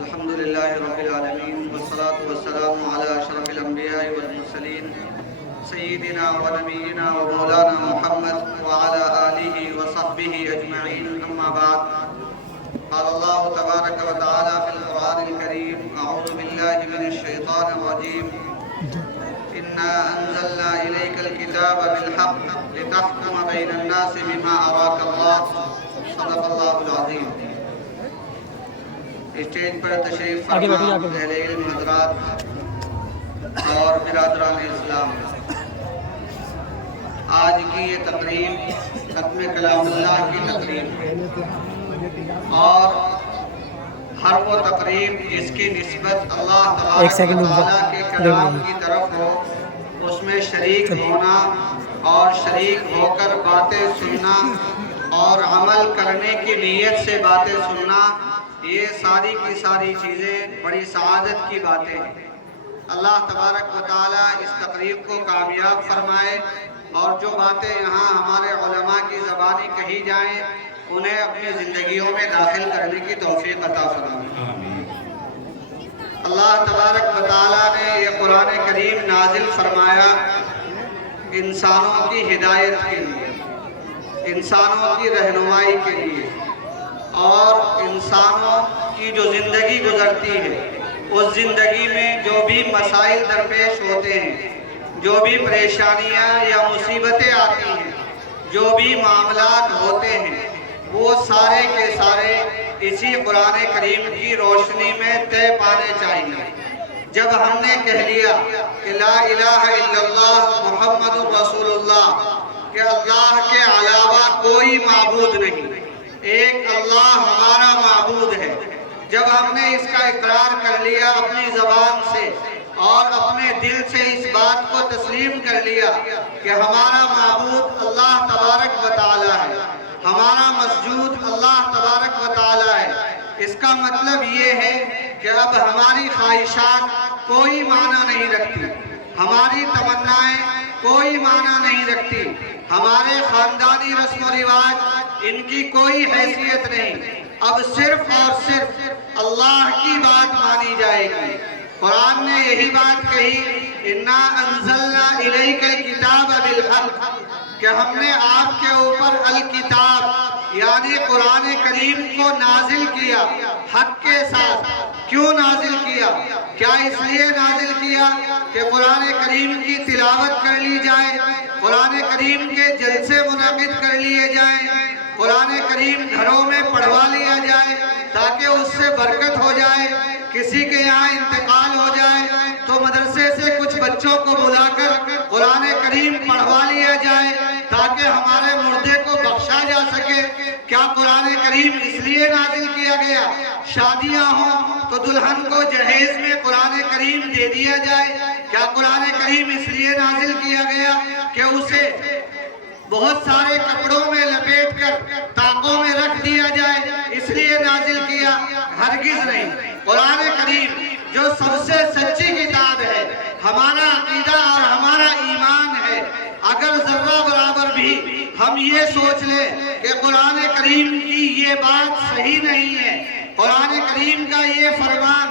الحمد للہ رب العالمین والصلاة والسلام علی اشرف الانبیاء والمرسلین سیدنا و نبینا و مولانا محمد وعلی آلہ وصحبہ اجمعین، اما بعد۔ قال اللہ تبارک و تعالی فی القرآن الکریم: اعوذ باللہ من الشیطان الرجیم، انا انزلنا الیک الکتاب بالحق لتحکم بین الناس بما اراک اللہ، صدق اللہ العظیم۔ اسٹیج پر تشریف فرما اہل علم حضرات اور برادران اسلام، آج کی یہ تقریب ختم کلام اللہ کی تقریب اور ہر وہ تقریب جس کی نسبت اللہ تبارک و تعالیٰ کے کلام کی طرف ہو، اس میں شریک ہونا اور شریک ہو کر باتیں سننا اور عمل کرنے کی نیت سے باتیں سننا، یہ ساری کی ساری چیزیں بڑی سعادت کی باتیں ہیں۔ اللہ تبارک و تعالیٰ اس تقریب کو کامیاب فرمائے اور جو باتیں یہاں ہمارے علماء کی زبانی کہی جائیں انہیں اپنی زندگیوں میں داخل کرنے کی توفیق عطا فرمائے۔ اللہ تبارک و تعالیٰ نے یہ قرآن کریم نازل فرمایا انسانوں کی ہدایت کے لیے، انسانوں کی رہنمائی کے لیے، اور انسانوں کی جو زندگی گزرتی ہے اس زندگی میں جو بھی مسائل درپیش ہوتے ہیں، جو بھی پریشانیاں یا مصیبتیں آتی ہیں، جو بھی معاملات ہوتے ہیں، وہ سارے کے سارے اسی قرآن کریم کی روشنی میں طے پانے چاہیے۔ جب ہم نے کہہ لیا کہ لا الہ الا اللہ محمد رسول اللہ، کہ اللہ کے علاوہ کوئی معبود نہیں، ایک اللہ ہمارا معبود ہے، جب ہم نے اس کا اقرار کر لیا اپنی زبان سے اور اپنے دل سے اس بات کو تسلیم کر لیا کہ ہمارا معبود اللہ تبارک و تعالی ہے، ہمارا مسجود اللہ تبارک و تعالی ہے، اس کا مطلب یہ ہے کہ اب ہماری خواہشات کوئی معنی نہیں رکھتی، ہماری تمنائیں کوئی معنی نہیں رکھتی، ہمارے خاندانی رسم و رواج ان کی کوئی حیثیت نہیں، اب صرف اور صرف اللہ کی بات مانی جائے گی۔ قرآن نے یہی بات کہی، انا انزلنا الیک الکتاب بالحق، کہ ہم نے آپ کے اوپر الکتاب یعنی قرآن کریم کو نازل کیا حق کے ساتھ۔ کیوں نازل کیا؟ کیا اس لیے نازل کیا کہ قرآن کریم کی تلاوت کر لی جائے، قرآن کریم کے جلسے منعقد کر لیے جائیں، قرآن کریم گھروں میں پڑھوا لیا جائے تاکہ اس سے برکت ہو جائے، کسی کے یہاں انتقال ہو جائے تو مدرسے سے کچھ بچوں کو بلا کر قرآن کریم پڑھوا لیا جائے تاکہ ہمارے مردے کو بخشا جا سکے؟ کیا قرآن کریم اس لیے نازل کیا گیا شادیاں ہوں تو دلہن کو جہیز میں قرآن کریم دے دیا جائے؟ کیا قرآن کریم اس لیے نازل کیا گیا کہ اسے بہت سارے کپڑوں میں لپیٹ کر طاقوں میں رکھ دیا جائے اس لیے نازل کیا؟ ہرگز نہیں۔ قرآن کریم جو سب سے سچی کتاب ہے، ہمارا عقیدہ اور ہمارا ایمان ہے، اگر ذرہ برابر بھی ہم یہ سوچ لیں کہ قرآن کریم کی یہ بات صحیح نہیں ہے، قرآن کریم کا یہ فرمان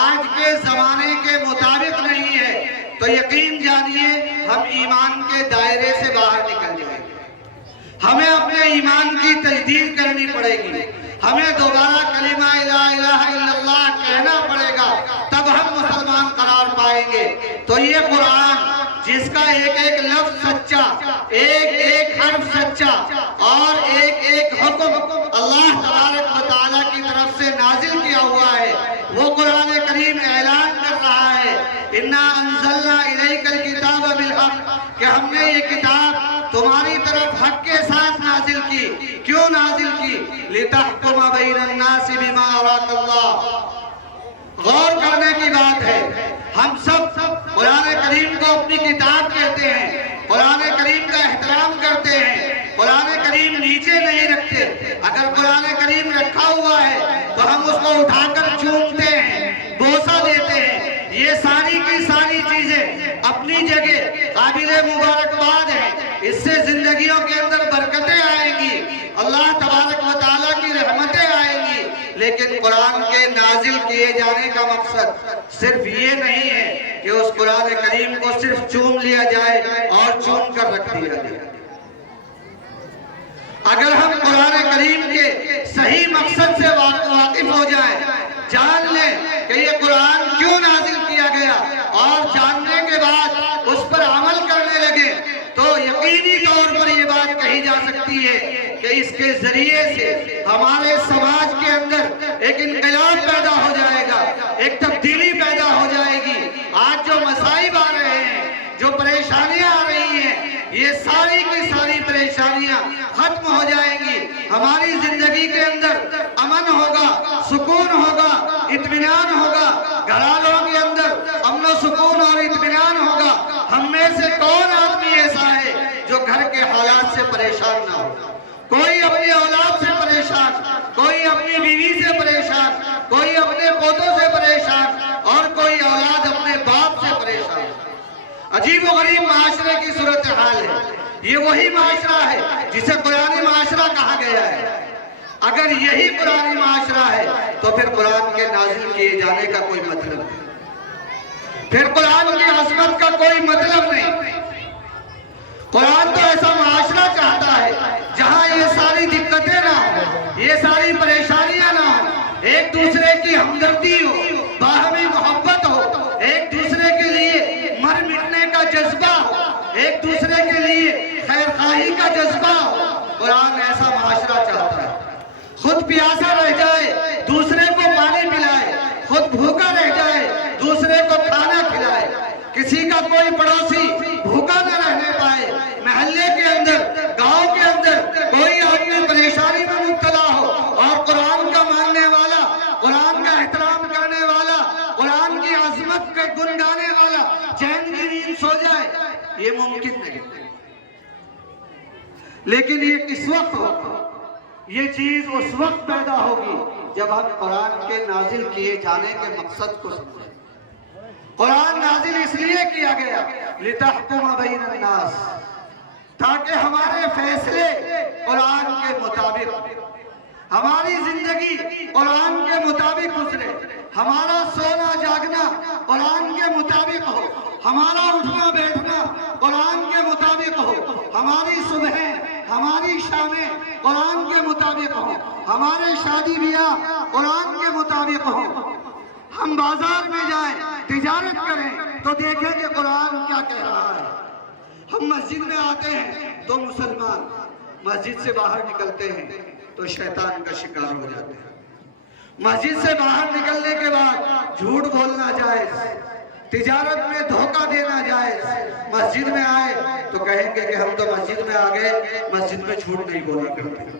آج کے زمانے کے مطابق نہیں ہے، تو یقین جانیے ہم ایمان کے دائرے سے باہر نکل جائیں گے۔ ہمیں اپنے ایمان کی تجدید کرنی پڑے گی، ہمیں دوبارہ کلمہ لا الہ الا اللہ کہنا پڑے گا، تب ہم مسلمان قرار پائیں گے۔ تو یہ قرآن جس کا ایک ایک لفظ سچا، ایک ایک حرف سچا اور ایک ایک حکم اللہ تبارک و تعالیٰ کی طرف سے نازل کیا ہوا ہے، وہ قرآن کریم اعلان کر رہا ہے انا انزلنا الیک الکتاب بالحق، کہ ہم نے یہ کتاب تمہاری طرف حق کے ساتھ نازل کی۔ کیوں نازل کی؟ لتحکم بین الناس بما اراک اللہ۔ غور کرنے کی بات ہے، ہم سب قرآن کریم کو اپنی کتاب کہتے ہیں، قرآن کریم کا احترام کرتے ہیں، قرآن کریم نیچے نہیں رکھتے، اگر قرآن کریم رکھا ہوا ہے تو ہم اس کو اٹھا کر چومتے ہیں، بوسہ دیتے ہیں۔ یہ ساری کی ساری چیزیں اپنی جگہ قابل مبارکباد ہیں، اس سے زندگیوں کے اندر برکتیں آئیں گی، اللہ تبارک و تعالیٰ کی رحمتیں آئیں گی، لیکن قرآن کے نازل کیے جانے کا مقصد صرف یہ نہیں ہے کہ اس قرآن کریم کو صرف چون لیا جائے اور چون کر رکھ دیا جائے۔ اگر ہم قرآن کریم کے صحیح مقصد سے واقف ہو جائیں، جان لیں کہ یہ قرآن کیوں نازل کیا گیا، اور جاننے کے بعد اس پر عمل کرنے لگے، تو یقینی طور پر یہ بات کہی جا سکتی ہے کہ اس کے ذریعے سے ہمارے سماج کے اندر ایک انقلاب پیدا ہو جائے گا، ایک تبدیلی پیدا ہو جائے گی۔ آج جو مصائب آ رہے ہیں، جو پریشانیاں آ رہی ہیں، یہ ساری کی ساری پریشانیاں ختم ہو جائیں گی۔ ہماری زندگی کے اندر امن ہوگا، سکون ہوگا، اطمینان ہوگا، گھرانوں کے اندر امن و سکون اور اطمینان ہوگا۔ ہم میں سے کون آدمی ایسا ہے جو گھر کے حالات سے پریشان نہ ہو؟ کوئی اپنی اولاد سے پریشان، کوئی اپنی بیوی سے پریشان، کوئی اپنے پوتوں سے پریشان، اور کوئی اولاد اپنے باپ سے پریشان۔ عجیب و غریب معاشرے کی صورتحال ہے۔ یہ وہی معاشرہ ہے جسے قرآنی معاشرہ کہا گیا ہے۔ اگر یہی قرآنی معاشرہ ہے تو پھر قرآن کے نازل کیے جانے کا کوئی مطلب نہیں، پھر قرآن کی عظمت کا کوئی مطلب نہیں۔ قرآن تو ایسا معاشرہ چاہتا ہے جہاں یہ ساری دقتیں نہ ہوں، یہ ساری پریشانیاں نہ ہوں، ایک دوسرے کی ہمدردی ہو، باہمی محبت ہو، ایک دوسرے کے لیے مر مٹنے کا جذبہ ہو، ایک دوسرے کے لیے خیر خواہی کا جذبہ ہو۔ قرآن ایسا معاشرہ چاہتا ہے۔ خود پیاسا رہ جائے، دوسرے کو پانی پلائے، خود بھوکا رہ جائے، دوسرے کو کھانا کھلائے، کسی کا کوئی پڑوسی بھوکا نہ رہنے پائے، محلے کے اندر، گاؤں کے اندر کوئی آدمی پریشانی میں مبتلا ہو، اور قرآن کا ماننے والا، قرآن کا احترام کرنے والا، قرآن کی عظمت کا گن گانے والا چین کی نیند سو جائے، یہ ممکن نہیں۔ لیکن یہ کس وقت ہوگا؟ یہ چیز اس وقت پیدا ہوگی جب ہم قرآن کے نازل کیے جانے کے مقصد کو سمجھیں۔ قرآن نازل اس لیے کیا گیا لِتَحْكُمَ بَيْنَ النَّاسِ، تاکہ ہمارے فیصلے قرآن کے مطابق، ہماری زندگی قرآن کے مطابق گزرے، ہمارا سونا جاگنا قرآن کے مطابق ہو، ہمارا اٹھنا بیٹھنا قرآن کے مطابق ہو، ہماری صبحیں، ہماری شامیں قرآن کے مطابق ہو، ہمارے شادی بیاہ قرآن کے مطابق ہو۔ ہم بازار میں جائیں، تجارت کریں تو دیکھیں کہ قرآن کیا کہہ رہا ہے۔ ہم مسجد میں آتے ہیں تو مسلمان مسجد سے باہر نکلتے ہیں تو شیطان کا شکار ہو جاتے ہیں۔ مسجد سے باہر نکلنے کے بعد جھوٹ بولنا جائز، تجارت میں دھوکہ دینا جائز۔ مسجد میں آئے تو کہیں گے کہ ہم تو مسجد میں آ گئے، مسجد میں جھوٹ نہیں بولا کرتے۔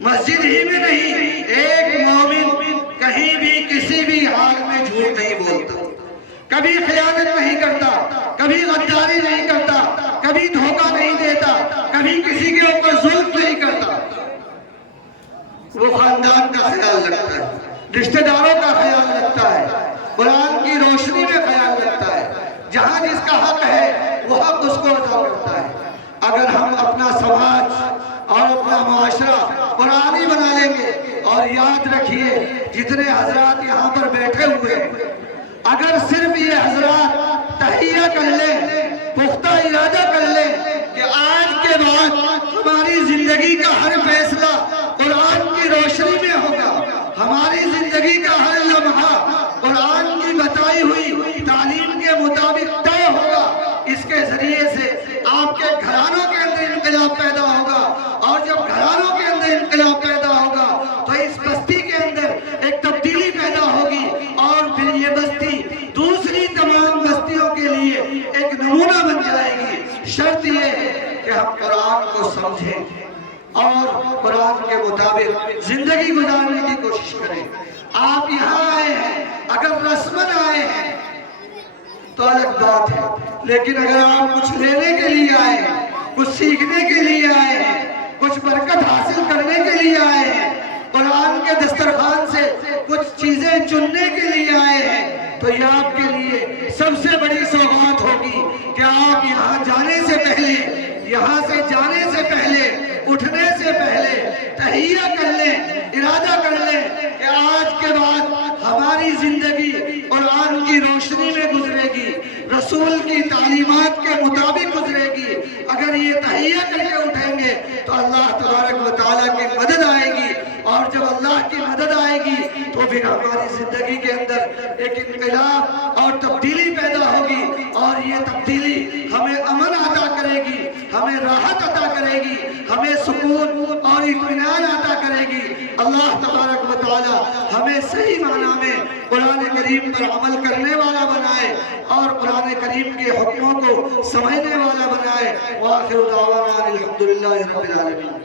مسجد ہی میں نہیں، ایک مومن کہیں بھی کسی بھی حال میں جھوٹ نہیں بولتا، کبھی خیانت نہیں کرتا، کبھی غداری نہیں کرتا، کبھی دھوکہ نہیں دیتا، کبھی کسی کے اوپر ظلم نہیں کرتا۔ وہ خاندان کا خیال رکھتا ہے، رشتہ داروں کا خیال رکھتا ہے، قرآن کی روشنی میں خیال رکھتا ہے، جہاں جس کا حق ہے وہ حق اس کو ادا کرتا ہے۔ اگر ہم اپنا سماج اور اپنا معاشرہ قرآنی بنا لیں گے، اور یاد رکھیے جتنے حضرات یہاں پر بیٹھے ہوئے، اگر صرف یہ حضرات تہیہ کر لیں، پختہ ارادہ کر لیں کہ آج کے بعد ہماری زندگی کا ہر فیصلہ قرآن کی روشنی میں ہوگا، ہماری زندگی کا ہر لمحہ قرآن کی بتائی ہوئی تعلیم کے مطابق طے ہوگا، اس کے ذریعے سے آپ کے گھرانوں کے اندر انقلاب پیدا ہوگا، اور جب گھرانوں کے اندر انقلاب پیدا ہوگا تو اس بستی کے اندر ایک تبدیلی پیدا ہوگی، اور پھر یہ بستی دوسری تمام بستیوں کے لیے ایک نمونہ بن جائے گی۔ شرط یہ ہے کہ ہم قرآن کو سمجھیں اور قرآن کے مطابق زندگی گزارنے کی کوشش کریں۔ آپ یہاں آئے ہیں، اگر رسمن آئے ہیں تو الگ بات ہے، لیکن اگر آپ کچھ لینے کے لیے آئے ہیں، کچھ سیکھنے کے لیے آئے ہیں، کچھ برکت حاصل کرنے کے لیے آئے ہیں، قرآن کے دسترخوان سے کچھ چیزیں چننے کے لیے آئے ہیں، تو یہ آپ کے لیے سب سے بڑی سوغات ہوگی کہ آپ یہاں جانے سے پہلے، یہاں سے جانے سے پہلے، اٹھنے سے پہلے تہیہ کر لیں، ارادہ کر لیں کہ زندگی قرآن کی روشنی میں گزرے گی، رسول کی تعلیمات کے مطابق گزرے گی، اگر یہ تہیہ کر کے اٹھیں گے تو اللہ تبارک و تعالیٰ کی مدد آئے گی، اور جب اللہ کی مدد آئے گی تو پھر ہماری زندگی کے اندر ایک انقلاب اور تبدیلی پیدا ہوگی، اور یہ تبدیلی ہمیں امن عطا کرے گی، ہمیں راحت عطا کرے گی، ہمیں سکون اور اطمینان عطا کرے گی۔ اللہ تبارک و تعالی ہمیں صحیح معنی میں قرآن کریم پر عمل کرنے والا بنائے اور قرآن کریم کے حکموں کو سمجھنے والا بنائے۔ وآخر دعوانا الحمدللہ رب العالمین۔